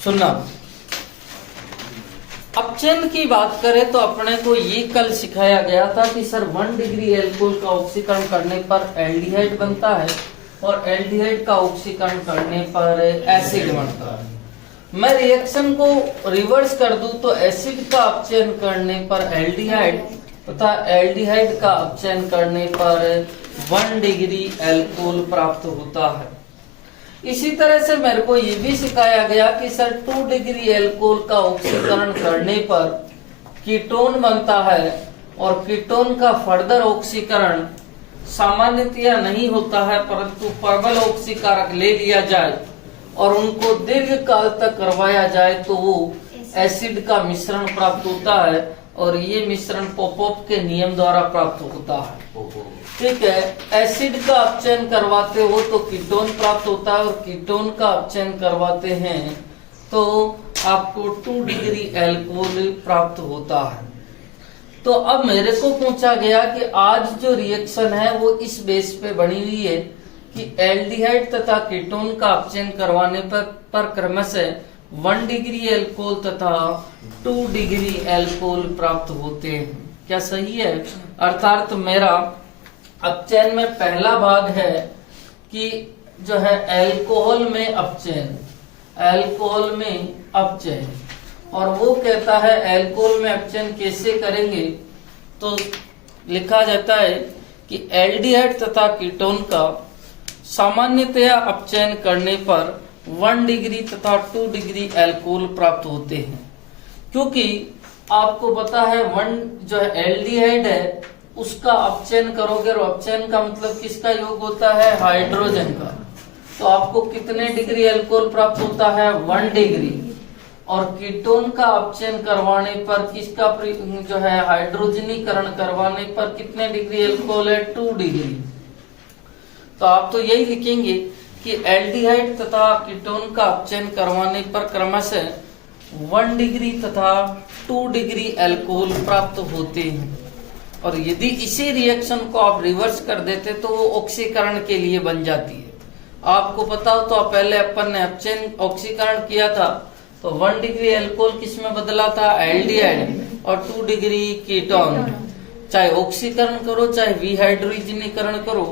सुनना। अपचयन की बात करें तो अपने को ये कल सिखाया गया था कि सर 1 डिग्री एल्कोहल का ऑक्सीकरण करने पर एल्डिहाइड बनता है और एल्डिहाइड का ऑक्सीकरण करने पर एसिड बनता है। मैं रिएक्शन को रिवर्स कर दूं तो एसिड का अपचयन करने पर एल्डिहाइड तथा एल्डिहाइड का अपचयन करने पर 1 डिग्री एल्कोहल प्राप्त होता है। इसी तरह से मेरे को ये भी सिखाया गया कि सर 2 डिग्री एल्कोहल का ऑक्सीकरण करने पर कीटोन बनता है और कीटोन का फर्दर ऑक्सीकरण सामान्यतया नहीं होता है, परंतु प्रबल ऑक्सीकारक ले लिया जाए और उनको दीर्घ काल तक करवाया जाए तो वो एसिड का मिश्रण प्राप्त होता है और ये मिश्रण पॉपअप के नियम द्वारा प्राप्त होता है। ठीक है, एसिड का अपचयन करवाते हो तो कीटोन प्राप्त होता है और कीटोन का अपचयन करवाते हैं तो आपको 2 डिग्री एल्कोहल प्राप्त होता है। तो अब मेरे को पूछा गया कि आज जो रिएक्शन है वो इस बेस पे बनी हुई है कि एल्डिहाइड तथा कीटोन का अपचयन करवाने पर क्रमशः 1 डिग्री एल्कोहल तथा 2 डिग्री एल्कोहल प्राप्त होते हैं। क्या सही है? अर्थात मेरा अपचयन में पहला भाग है कि जो है अल्कोहल में अपचयन, अल्कोहल में अपचयन, और वो कहता है अल्कोहल में अपचयन कैसे करेंगे तो लिखा जाता है कि एल्डिहाइड तथा कीटोन का सामान्यतया अपचयन करने पर 1 डिग्री तथा 2 डिग्री एल्कोहल प्राप्त होते हैं। क्योंकि आपको पता है 1 जो है एल्डिहाइड है उसका अपचयन करोगे और अपचयन का मतलब किसका योग होता है? हाइड्रोजन का। तो आपको कितने डिग्री एल्कोहल प्राप्त होता है? 1 डिग्री। और कीटोन का अपचयन करवाने पर किसका जो है हाइड्रोजनीकरण करवाने पर कितने डिग्री एल्कोहल है? 2 डिग्री। तो आप तो यही लिखेंगे कि एल्डिहाइड तथा कीटोन का अपचयन करवाने पर क्रमशः 1 डिग्री तथा 2 डिग्री एल्कोहल प्राप्त होते हैं। और यदि इसी रिएक्शन को आप रिवर्स कर देते तो वो ऑक्सीकरण के लिए बन जाती है। आपको पता हो तो पहले अपन ने अपचयन ऑक्सीकरण किया था तो 1 डिग्री एल्कोहल किस में बदला था? एल्डिहाइड, और 2 डिग्री कीटोन। चाहे ऑक्सीकरण करो चाहे विहाइड्रोजनीकरण करो,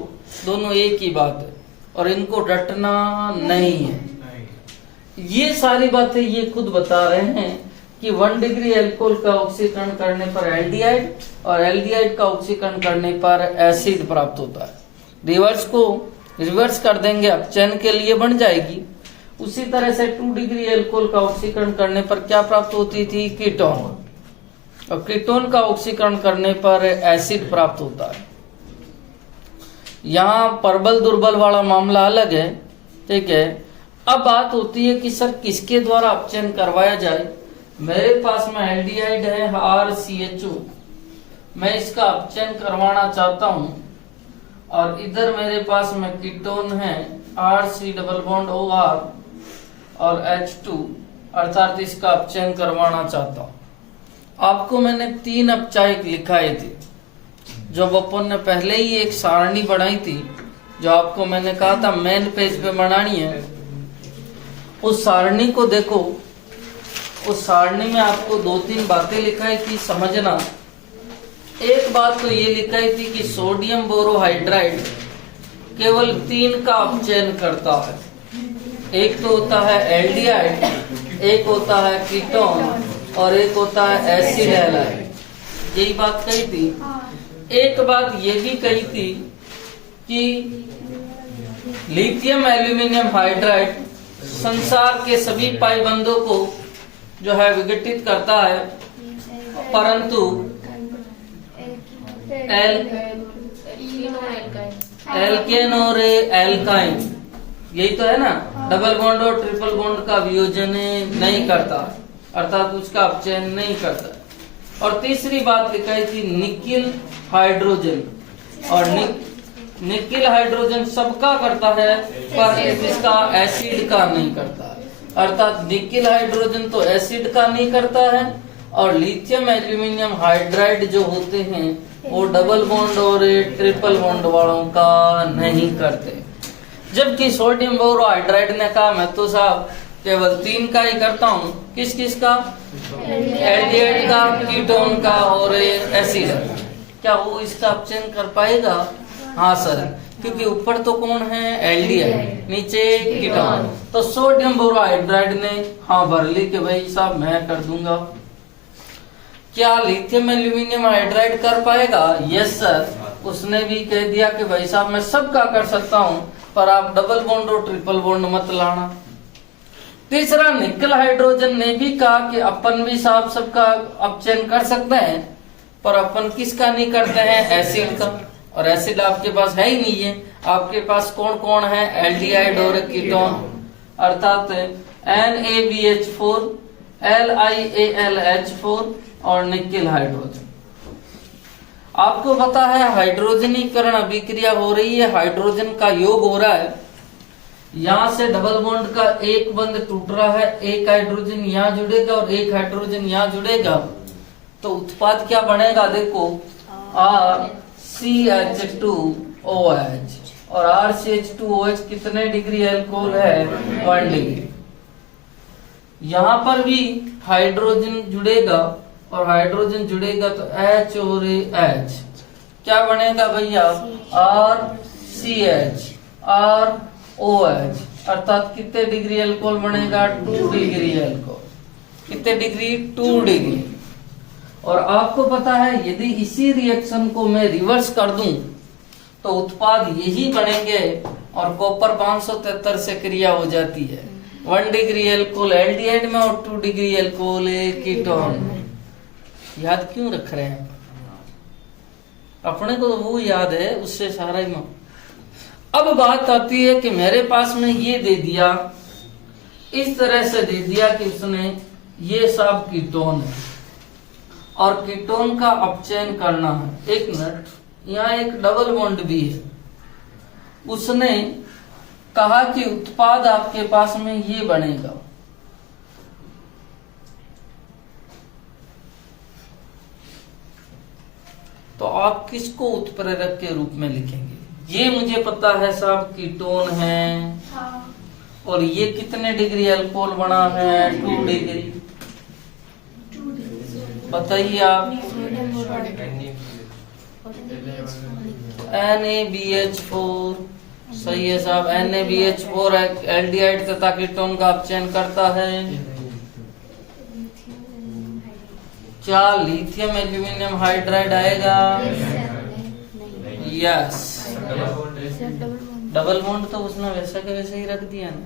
दोनों एक ही बात है और इनको रटना नहीं है। ये सारी बातें ये खुद बता रहे हैं कि 1 डिग्री एल्कोहल का ऑक्सीकरण करने पर एल्डिहाइड और एल्डिहाइड का ऑक्सीकरण करने पर एसिड प्राप्त होता है। रिवर्स को रिवर्स कर देंगे, अपचयन के लिए बन जाएगी। उसी तरह से 2 डिग्री एल्कोहल का ऑक्सीकरण करने पर क्या प्राप्त होती थी? कीटोन, और कीटोन का ऑक्सीकरण करने पर एसिड प्राप्त होता है। यहाँ प्रबल दुर्बल वाला मामला अलग है। ठीक है, अब बात होती है कि सर किसके द्वारा अपचयन करवाया जाए। मेरे पास में एल्डिहाइड है RCHO, मैं इसका अपचयन करवाना चाहता हूं और इधर मेरे पास में कीटोन है RC≡OR और H2, अर्थात इसका अपचयन करवाना चाहता हूं। आपको मैंने 3 अपचायक लिखाए थे जो अपन ने पहले ही एक सारणी बनाई थी, जो आपको मैंने कहा था मेन पेज पे बनानी है। उस सारणी को देखो, उस सारणी में आपको 2-3 बातें लिखाई थी, समझना। एक बात तो ये लिखाई थी कि सोडियम बोरोहाइड्राइड केवल 3 का अपचयन करता है। एक तो होता है एल्डिहाइड, एक होता है कीटोन और एक होता है एसिड हैलाइड। यही बात कही थी। एक बात ये भी कही थी कि लिथियम एल्यूमिनियम हाइड्राइड संसार के सभी पाइबंदों को जो है विघटित करता है, परंतु एल्केन और एल्काइन, यही तो है ना, डबल बॉन्ड और ट्रिपल बॉन्ड का वियोजन नहीं करता, अर्थात उसका अपचयन नहीं करता। और तीसरी बात लिखाई थी निकिल हाइड्रोजन, और निकिल हाइड्रोजन सबका करता है पर इसका एसिड का नहीं करता, अर्थात निकिल हाइड्रोजन तो एसिड का नहीं करता है और लिथियम एल्यूमिनियम हाइड्राइड जो होते हैं वो डबल बॉन्ड और ट्रिपल बॉन्ड वालों का नहीं करते। जबकि सोडियम बोरोहाइड्राइड ने कहा मैं तो साहब केवल 3 का ही करता हूँ। किस किस का? एल्डिहाइड का, कीटोन का और एसिड। क्या वो इसका अपचयन कर पाएगा? हाँ सर, क्योंकि ऊपर तो कौन है? एल्डिहाइड, नीचे कीटोन। तो सोडियम बोरोहाइड्राइड ने हाँ भर ली कि भाई साहब मैं कर दूंगा। क्या लिथियम एल्यूमिनियम हाइड्राइड कर पाएगा? यस सर, उसने भी कह दिया कि भाई साहब मैं सबका कर सकता हूँ, पर आप डबल बॉन्ड और ट्रिपल बॉन्ड मत लाना। तीसरा, निकल हाइड्रोजन ने भी कहा कि अपन भी साहब सबका अपचयन कर सकते हैं, पर अपन किसका नहीं करते हैं? एसिड का। और एसिड आपके पास है ही नहीं है। आपके पास कौन कौन है? एल्डिहाइड और कीटोन, अर्थात NaBH4, LiAlH4 और निकेल हाइड्रोजन। आपको पता है हाइड्रोजनीकरण अभिक्रिया हो रही है, हाइड्रोजन का योग हो रहा है। यहाँ से डबल बॉन्ड का एक बंद टूट रहा है, एक हाइड्रोजन यहाँ जुड़ेगा और एक हाइड्रोजन यहाँ जुड़ेगा, तो उत्पाद क्या बनेगा? देखो, RCH2OH। और RCH2OH कितने डिग्री एल्कोहल है? 1 डिग्री। यहाँ पर भी हाइड्रोजन जुड़ेगा और हाइड्रोजन जुड़ेगा तो H और H क्या बनेगा भैया? RCH अर्थात कितने डिग्री एल्कोहल बनेगा? 2 डिग्री एल्कोहल। कितने डिग्री? 2 डिग्री। और आपको पता है यदि इसी रिएक्शन को मैं रिवर्स कर दूं तो उत्पाद यही बनेंगे और कॉपर 573 से क्रिया हो जाती है। 1 डिग्री एल्कोहल एल्डिहाइड में और 2 डिग्री एल्कोहल कीटोन में। याद क्यों रख रहे हैं? अपने को तो वो याद है, उससे सारा ही। अब बात आती है कि मेरे पास में ये दे दिया, इस तरह से दे दिया कि उसने ये सब कीटोन है और कीटोन का अपचयन करना है। एक मिनट, यहाँ एक डबल बॉन्ड भी है। उसने कहा कि उत्पाद आपके पास में ये बनेगा, तो आप किसको उत्प्रेरक के रूप में लिखेंगे? ये मुझे पता है साहब कीटोन है, और ये कितने डिग्री अल्कोहल बना है? 2 डिग्री। बताइए आप। NaBH4 सही है साहब। NaBH4 एल्डिहाइड तथा कीटोन का अपचयन करता है। क्या लिथियम एल्यूमिनियम हाइड्राइड आएगा? यस। डबल बॉन्ड तो उसने वैसा के वैसे ही रख दिया ना,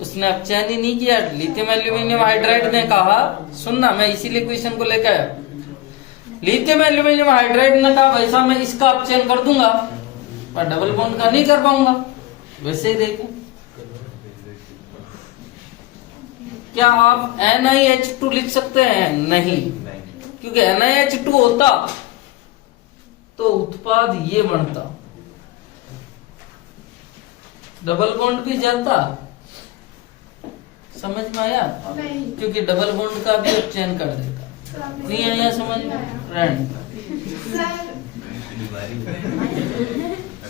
उसने अपचयन ही नहीं किया। लिथियम एल्यूमिनियम हाइड्राइड ने कहा, सुनना मैं इसीलिए क्वेश्चन को लेकर आया। लिथियम एल्यूमिनियम हाइड्राइड ने कहा वैसा मैं इसका अपचयन कर दूंगा, पर डबल बॉन्ड का नहीं कर पाऊंगा। वैसे ही देखो, क्या आप NiH2 लिख सकते हैं? नहीं, क्योंकि NiH2 होता तो उत्पाद ये बनता, डबल बॉन्ड भी जाता। समझ में आया? क्योंकि डबल बॉन्ड का भी अपचयन कर देता। नहीं आया समझ में?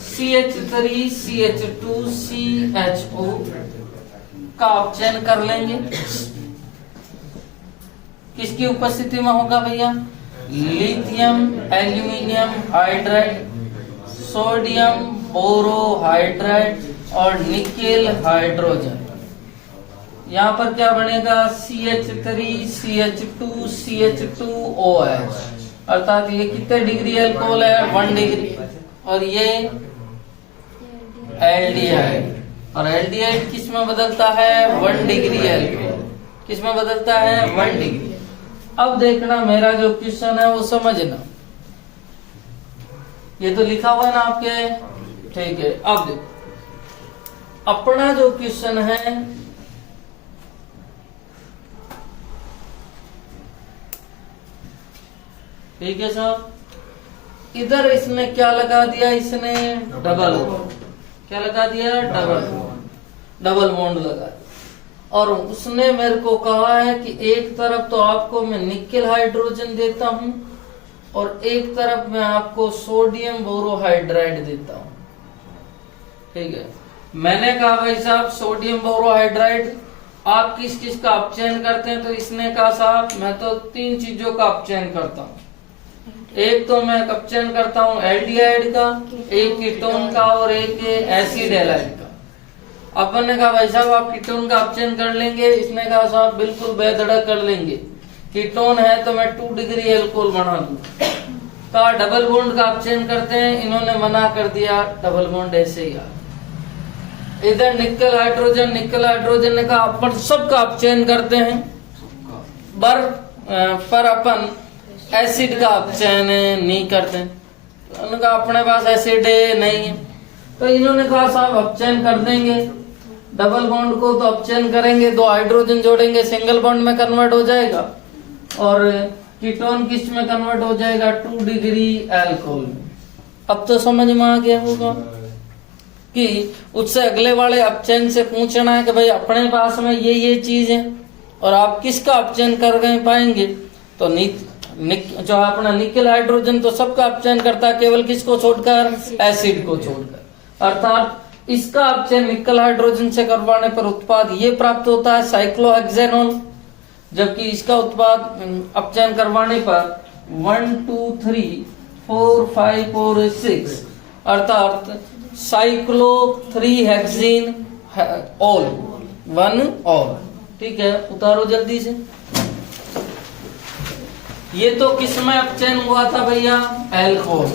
CH3CH2CHO का अपचयन कर लेंगे। किसकी उपस्थिति में होगा भैया? Lithium aluminium hydride, sodium borohydride और निकेल हाइड्रोजन। यहाँ पर क्या बनेगा? CH3CH2CH2OH, अर्थात ये कितने डिग्री अल्कोहल है? 1 डिग्री। और ये एल्डिहाइड, और एल्डिहाइड किस में बदलता है? 1 डिग्री अल्कोहल। किस में बदलता है? 1 डिग्री। अब देखना, मेरा जो क्वेश्चन है वो समझना। ये तो लिखा हुआ है ना आपके, ठीक है। अब देखो, अपना जो क्वेश्चन है ठीक है साहब, इधर इसने क्या लगा दिया? इसने डबल, क्या लगा दिया? डबल बॉन्ड लगा दिया। और उसने मेरे को कहा है कि एक तरफ तो आपको मैं निकेल हाइड्रोजन देता हूं और एक तरफ मैं आपको सोडियम बोरोहाइड्राइड देता हूं, ठीक है। मैंने कहा भाई साहब सोडियम बोरोहाइड्राइड आप किस किस का अपचयन करते हैं, तो इसने कहा साहब मैं तो 3 चीजों का अपचयन करता हूँ। एक तो मैं अपचयन करता हूँ एल्डिहाइड का, एक कीटोन का और एक एसिड हैलाइड का। अपन ने कहा भाई साहब आप कीटोन का अपचयन कर लेंगे, इसने कहा साहब बिल्कुल बेधड़क कर लेंगे। कीटोन है तो मैं 2 डिग्री एल्कोहल बना दूं। कहा डबल बॉन्ड का अपचयन करते हैं, इन्होंने मना कर दिया, डबल बॉन्ड ऐसे ही आ। इधर निकल हाइड्रोजन ने कहा अपन सबका अपचयन करते हैं, पर अपन एसिड का अपचयन नहीं करते। तो उन्होंने कहा अपने पास एसिड नहीं है, तो इन्होंने कहा साहब अपचयन कर देंगे, डबल बॉन्ड को तो अपचयन करेंगे, 2 हाइड्रोजन जोड़ेंगे, सिंगल बॉन्ड में कन्वर्ट हो जाएगा और कीटोन किस में कन्वर्ट हो जाएगा, 2 डिग्री एल्कोहल में। अब तो समझ में आ गया होगा कि उससे अगले वाले अपचयन से पूछना है कि भाई अपने पास में ये चीज है और आप किसका अपचयन कर गए पाएंगे। तो जो अपना निकल हाइड्रोजन तो सबका अपचयन करता है, केवल किसको छोड़कर, एसिड को छोड़कर। अर्थात इसका अपचयन निकल हाइड्रोजन से करवाने पर उत्पाद ये प्राप्त होता है साइक्लोहेक्सेनॉल, जबकि इसका उत्पाद अपचयन करवाने पर 1 2 3 4 5 और 6 अर्थात साइक्लो 3 हेक्सीन ऑल 1 ऑल। ठीक है, उतारो जल्दी से। ये तो किसमें अपचयन हुआ था भैया, एल्कोहल।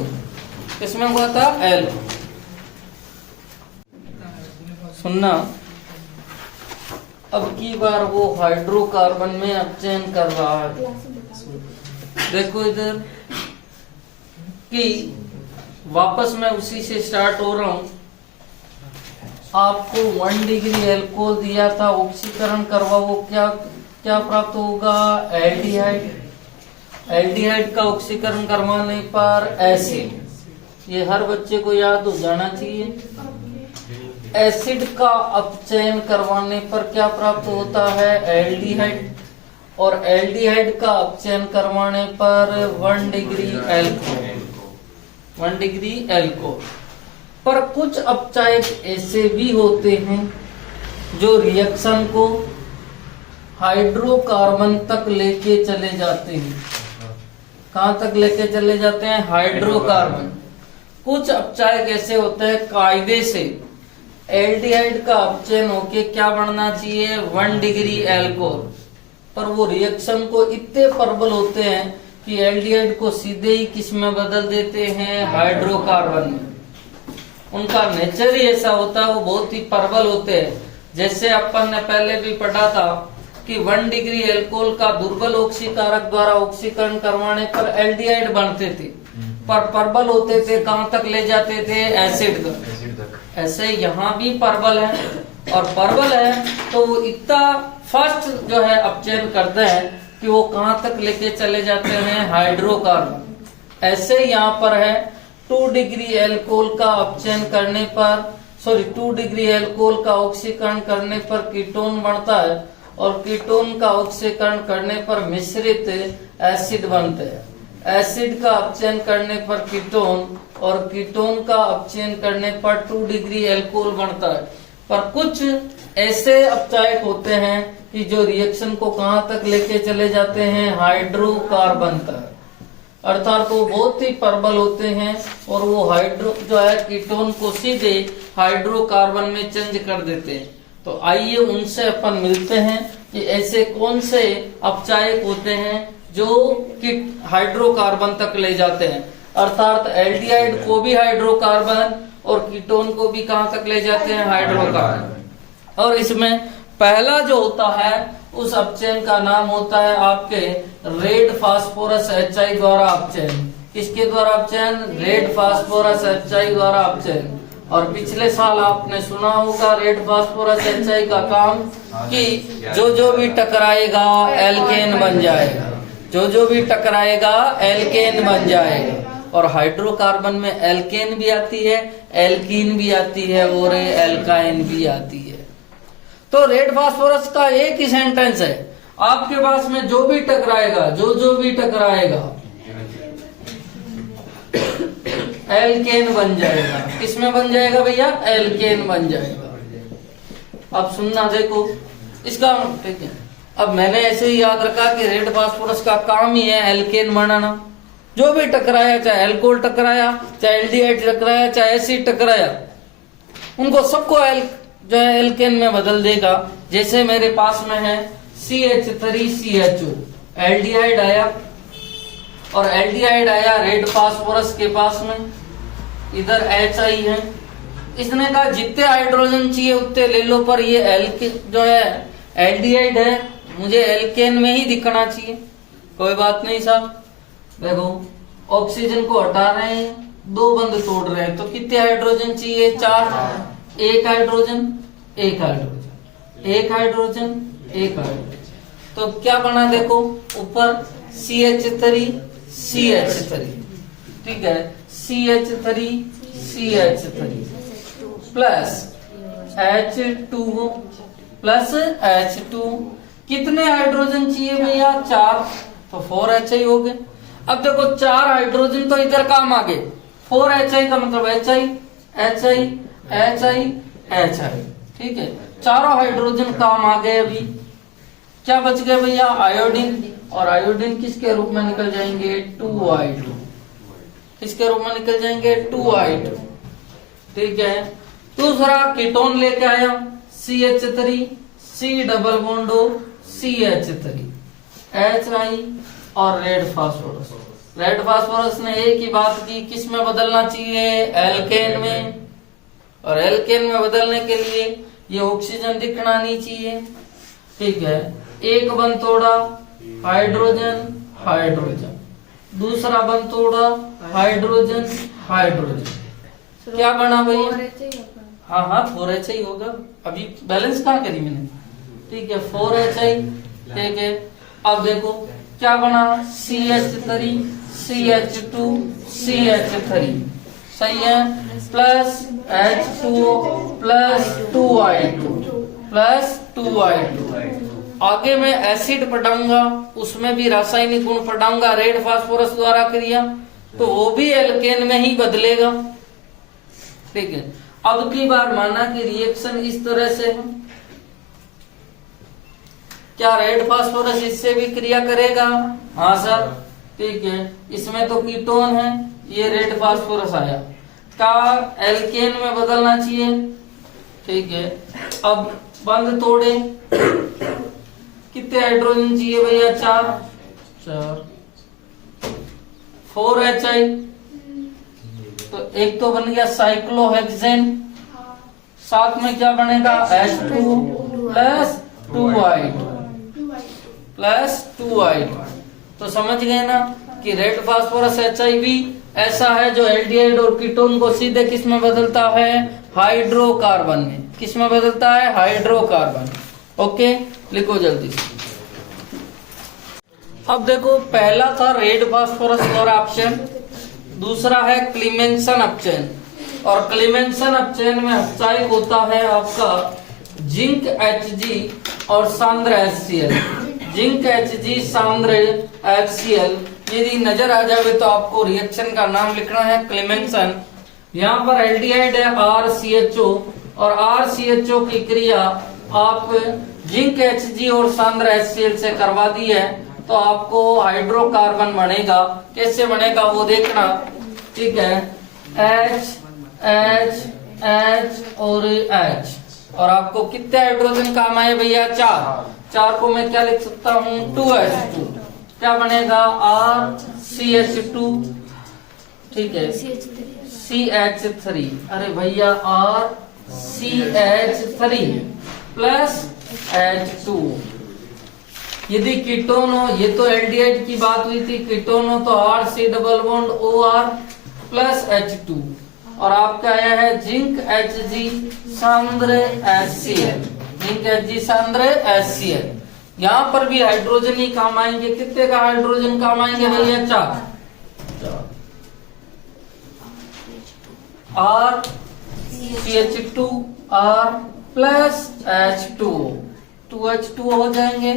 किसमें हुआ था, एल्कोहल। सुनना, अब की बार वो हाइड्रोकार्बन में अपचयन कर रहा है। देखो इधर कि वापस मैं उसी से स्टार्ट हो रहा हूं। आपको 1 डिग्री एल्कोहल दिया था, ऑक्सीकरण करवाओ, क्या क्या प्राप्त होगा, एल्डिहाइड। एल्डिहाइड का ऑक्सीकरण करवाने पर एसिड। ये हर बच्चे को याद हो जाना चाहिए। एसिड का अपचयन करवाने पर क्या प्राप्त होता है, एल्डिहाइड। और एल्डिहाइड का अपचयन करवाने पर 1 डिग्री एल्कोहल, 1 डिग्री एल्कोहल। पर कुछ अपचायक ऐसे भी होते हैं जो रिएक्शन को हाइड्रोकार्बन तक लेके चले जाते हैं। कहां तक लेके चले जाते हैं, हाइड्रोकार्बन। कुछ अपचायक ऐसे होते हैं कायदे से एल्डिहाइड का अपचयन होके क्या बनना चाहिए, 1 डिग्री एल्कोहल, पर वो रिएक्शन को इतने प्रबल होते हैं कि एल्डिहाइड को सीधे ही किस में बदल देते हैं, हाइड्रोकार्बन में। उनका नेचर ही ऐसा होता है, वो बहुत ही प्रबल होते हैं। जैसे अपन ने पहले भी पढ़ा था कि 1 डिग्री एल्कोहल का दुर्बल ऑक्सीकारक द्वारा ऑक्सीकरण करवाने पर एल्डिहाइड बनते थे, पर प्रबल होते थे, कहां तक ले जाते थे, एसिड तक। ऐसे यहाँ भी प्रबल है, और प्रबल है तो वो इतना फास्ट जो है अपचयन करते हैं कि वो कहां तक लेके चले जाते हैं, हाइड्रोकार्बन। ऐसे यहाँ पर है 2 डिग्री एल्कोहल का अपचयन करने पर 2 डिग्री एल्कोहल का ऑक्सीकरण करने पर कीटोन बनता है, और कीटोन का ऑक्सीकरण करने पर मिश्रित एसिड बनते हैं। एसिड का अपचयन करने पर कीटोन, और कीटोन का अपचयन करने पर 2 डिग्री एल्कोहल बनता है। पर कुछ ऐसे अपचायक होते हैं कि जो रिएक्शन को कहां तक लेके चले जाते हैं, हाइड्रोकार्बन तक। अर्थात वो बहुत ही प्रबल होते हैं और वो हाइड्रो जो है कीटोन को सीधे हाइड्रोकार्बन में चेंज कर देते हैं। तो आइए उनसे अपन मिलते हैं कि ऐसे कौन से अपचायक होते हैं जो हाइड्रोकार्बन तक ले जाते हैं। अर्थात एल्डिहाइड को भी हाइड्रोकार्बन और कीटोन को भी कहां तक ले जाते हैं, हाइड्रोकार्बन। और इसमें पहला जो होता है उस अपचयन का नाम होता है आपके रेड फास्फोरस HI द्वारा अपचयन। किसके द्वारा अपचयन, रेड फास्फोरस HI द्वारा अपचयन। और पिछले साल आपने सुना होगा रेड फास्फोरस HI का काम कि जो भी टकराएगा एल्केन बन जाएगा, जो भी टकराएगा एल्केन बन जाएगा। और हाइड्रोकार्बन में एल्केन भी आती है, एल्कीन भी आती है और एल्काइन भी आती है। तो रेड फास्फोरस का एक ही सेंटेंस है, आपके पास में जो भी टकराएगा, जो भी टकराएगा एल्केन बन जाएगा। किसमें बन जाएगा भैया, एल्केन बन जाएगा। अब सुनना देखो इसका, ठीक है। अब मैंने ऐसे ही याद रखा कि रेड फास्फोरस का काम ही है एल्केन बनाना। जो भी टकराया, चाहे एल्कोहल टकराया, चाहे एल्डिहाइड टकराया, चाहे एसिड टकराया, उनको सबको जो है एल्केन में बदल देगा। जैसे मेरे पास में है CH3CHO, एल्डिहाइड आया, और एल्डिहाइड आया रेड फास्फोरस के पास में, इधर HI है। इसने कहा जितने हाइड्रोजन चाहिए उतने ले लो, पर ये जो है एल्डिहाइड है, मुझे एल्केन में ही दिखना चाहिए। कोई बात नहीं साहब, देखो ऑक्सीजन को हटा रहे हैं, 2 बंद तोड़ रहे हैं, तो कितने हाइड्रोजन चाहिए? 4। 1 हाइड्रोजन, 1 हाइड्रोजन, 1 हाइड्रोजन, 1 हाइड्रोजन। तो क्या बना देखो, ऊपर CH3 CH3, ठीक है, CH3 CH3 plus H2 plus H2। कितने हाइड्रोजन चाहिए भैया? 4, तो 4HI हो गए। अब देखो 4 हाइड्रोजन तो इधर काम आ गए, 4HI का मतलब HI HI HI HI, ठीक है, चारों हाइड्रोजन काम आ गए। अभी क्या बच गए भैया? आयोडीन, और आयोडीन किसके रूप में निकल जाएंगे? 2I2। किसके रूप में निकल जाएंगे? 2I2, ठीक है। दूसरा कीटोन लेके आया, CH3 C double bond CH3 HI और रेड फास्फोरस। रेड फास्फोरस ने एक ही बात की, किस में बदलना चाहिए? एल्केन में। और एल्केन में बदलने के लिए ये ऑक्सीजन दिखना नहीं चाहिए, ठीक है। एक बंद तोड़ा, हाइड्रोजन हाइड्रोजन, दूसरा बंद तोड़ा, हाइड्रोजन हाइड्रोजन। क्या बना भैया? हाँ 4HI होगा। अभी बैलेंस कहाँ करी मैंने, ठीक है, 4HI, ठीक है। अब देखो क्या बना? CH3 CH2 CH3, सही है, plus H2O plus 2I2 plus 2I2। आगे मैं एसिड पढ़ाऊंगा, उसमें भी रासायनिक गुण पढ़ाऊंगा, रेड फास्फोरस द्वारा क्रिया, तो वो भी एल्केन में ही बदलेगा, ठीक है। अब की बार माना कि रिएक्शन इस तरह से है, क्या रेड फास्फोरस इससे भी क्रिया करेगा? हाँ सर, ठीक है। इसमें तो कीटोन है, ये रेड फास्फोरस आया, का एल्केन में बदलना चाहिए, ठीक है। अब बंद तोड़े, कितने हाइड्रोजन चाहिए भैया? 4। 4HI, तो एक तो बन गया साइक्लोहेक्सेन, साथ में क्या बनेगा? H2 plus 2I2 plus 2I2। तो समझ गए ना कि रेड फास्फोरस HI भी ऐसा है जो एल्डिहाइड और कीटोन को सीधे किस में बदलता है? हाइड्रोकार्बन में। किस में बदलता है? हाइड्रोकार्बन। ओके, लिखो जल्दी से। अब देखो पहला था रेड फास्फोरस द्वारा अपचयन, दूसरा है क्लीमेंसन अपचयन। और क्लीमेंसन अपचयन में हस्ताक्षर होता है आपका जिंक Hg और सांद्र HCl। जिंक Hg सांद्र HCl यदि नजर आ जाए तो आपको रिएक्शन का नाम लिखना है क्लीमेंसन। यहाँ पर एल्डिहाइड है RCHO, और RCHO की क्रिया आप जिंक Hg और सांद्र HCl से करवा दी है, तो आपको हाइड्रोकार्बन बनेगा। कैसे बनेगा वो देखना, ठीक है। H H H और H, और आपको कितने हाइड्रोजन काम आए भैया? 4 को मैं क्या लिख सकता हूँ? 2H2। क्या बनेगा? RCH2, ठीक है, CH3, अरे भैया RCH3 प्लस H2। यदि कीटोन हो, ये तो एल्डिहाइड की बात हुई थी, कीटोन हो तो RC double bond OR plus H2, और आपका आया है zinc Hg सांद्र HCl। Zinc Hg सांद्र HCl। यहाँ पर भी हाइड्रोजन ही काम आएंगे। कितने का हाइड्रोजन काम आएंगे भैया? 4। R CH2 R plus H2, 2H2 हो जाएंगे।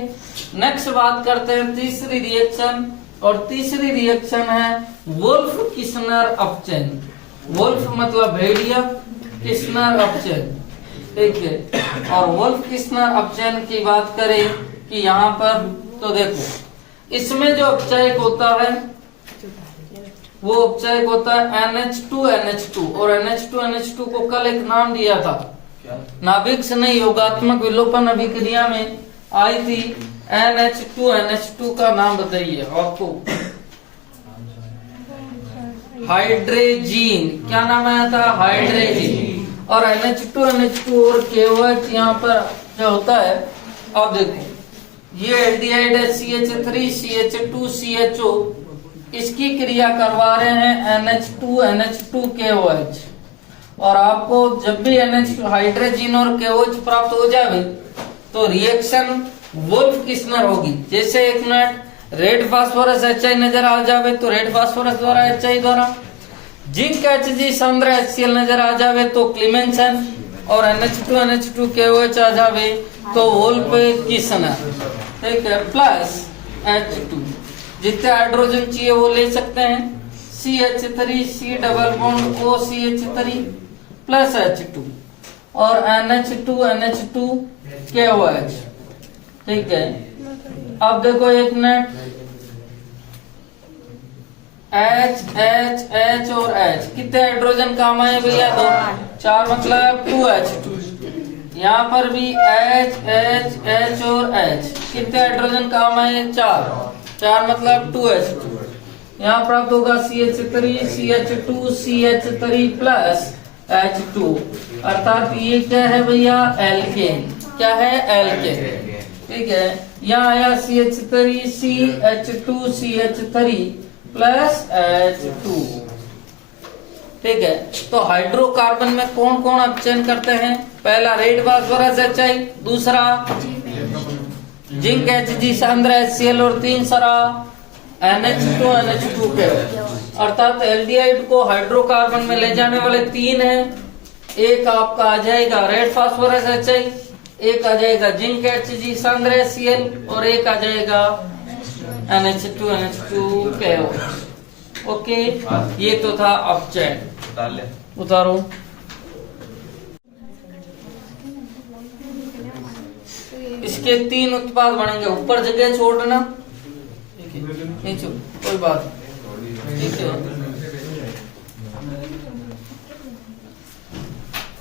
नेक्स्ट बात करते हैं तीसरी रिएक्शन, और तीसरी रिएक्शन है वुल्फ किस्नर अपचयन। वुल्फ मतलब भेड़िया, किस्नर अपचयन। ठीक है। और वुल्फ किस्नर अपचयन की बात करें कि यहाँ पर तो देखो इसमें जो अपचयक होता है वो अपचयक होता है NH2NH2 और NH2NH2 को कल एक नाम दिया था नाभिक से नहीं योगात्मक विलोपन अभिक्रिया में आई थी NH2NH2 का नाम बताइए आपको। हाइड्रेजीन क्या नाम आया था हाइड्रेजीन और NH2NH2 और KOH यहाँ पर जो होता है अब देखो ये एल्डिहाइड है CH3 CH2 CHO इसकी क्रिया करवा रहे हैं NH2NH2 KOH और आपको जब भी NH हाइड्रोजन और KOH प्राप्त हो जाए तो रिएक्शन वुल्फ किस्नर होगी। जैसे एक मिनट रेड फास्फोरस HI नजर आ जावे तो रेड फास्फोरस द्वारा HI द्वारा जिंक HG सांद्र HCl नजर आ जावे तो क्लीमेंसन और NH2NH2 KOH आ जावे तो वुल्फ किस्नर ठीक है प्लस H2 जितने हाइड्रोजन चाहिए वो ले सकते हैं CH3 C double bond OCH3 plus H2 और NH2NH2 KOH ठीक है। अब देखो एक मिनट H H H और H कितने हाइड्रोजन काम आए भैया दो 4 मतलब 2H2 यहाँ पर भी H H H और H कितने हाइड्रोजन काम आए 4 मतलब 2H2 यहाँ प्राप्त होगा CH3 CH2 CH3 plus H2 अर्थात ये क्या है भैया एल्केन क्या है एल्केन ठीक है। यहाँ आया CH3 CH2 CH3 plus H2 ठीक है। तो हाइड्रोकार्बन में कौन कौन अपचयन करते हैं पहला रेड फास्फोरस HI दूसरा जिंक HG सांद्र HCl और तीसरा NH2NH2 के अर्थात एल्डिहाइड को हाइड्रोकार्बन में ले जाने वाले 3 हैं। एक आपका आ जाएगा रेड फास्फोरस HI एक आ जाएगा जिंक HG सांद्र HCl और एक आ जाएगा NH2NH2 KOH ओके। ये तो था अपचयन उतारो इसके 3 उत्पाद बनेंगे ऊपर जगह छोड़ना नीचे कोई बात ठीक है।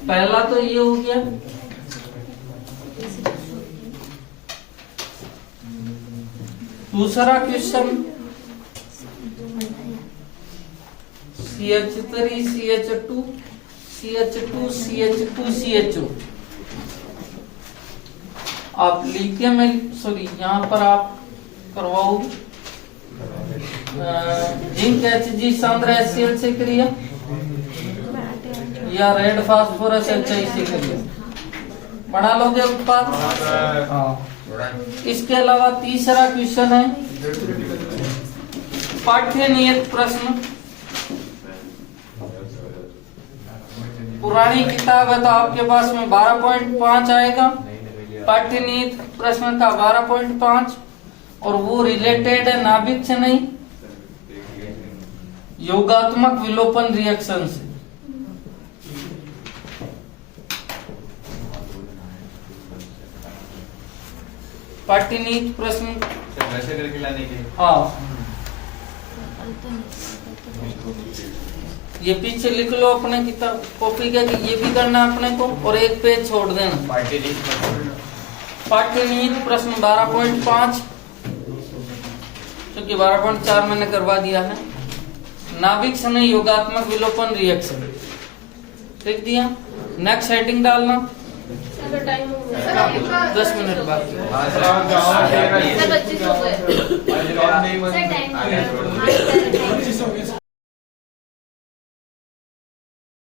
पहला तो ये हो गया दूसरा question CH3 CH2 CH2 CH2 CHO आप लिथियम सॉरी यहाँ पर आप करवाओ जिंक HG सांद्र HCl से क्रिया या रेड फास्फोरस HI से क्रिया बना लोगे उत्पाद हाँ। इसके अलावा तीसरा क्वेश्चन है पाठ्य नियत प्रश्न पुरानी किताब है तो आपके पास में 12.5 आएगा पाठ्य नियत प्रश्न का 12.5 और वो रिलेटेड है नाभिक से नहीं योगात्मक विलोपन रिएक्शन से। पाठ्य नियत प्रश्न करके लाने के हाँ ये पीछे लिख लो अपने किताब कॉपी का कि ये भी करना अपने को और एक पेज छोड़ देना। पाठ्य नियत प्रश्न 12.5 क्योंकि 12.4 मैंने करवा दिया है नाभिक से नहीं योगात्मक विलोपन रिएक्शन लिख दिया। नेक्स्ट हेडिंग डालना 10 मिनट बाद